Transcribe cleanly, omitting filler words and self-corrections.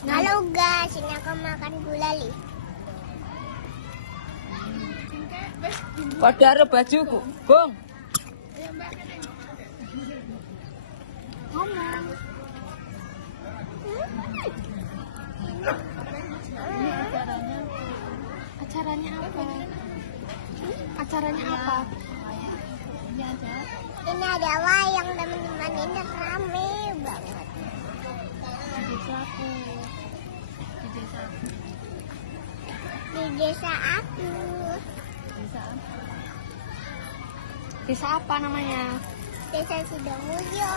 Halo guys, ini aku makan gulali. Padahal bajuku, Bung. Ngomong. Acaranya apa? Acaranya apa? Ini ada wayang teman-teman, ini rame banget. Di desa aku. Desa apa namanya? Desa Sidomulyo.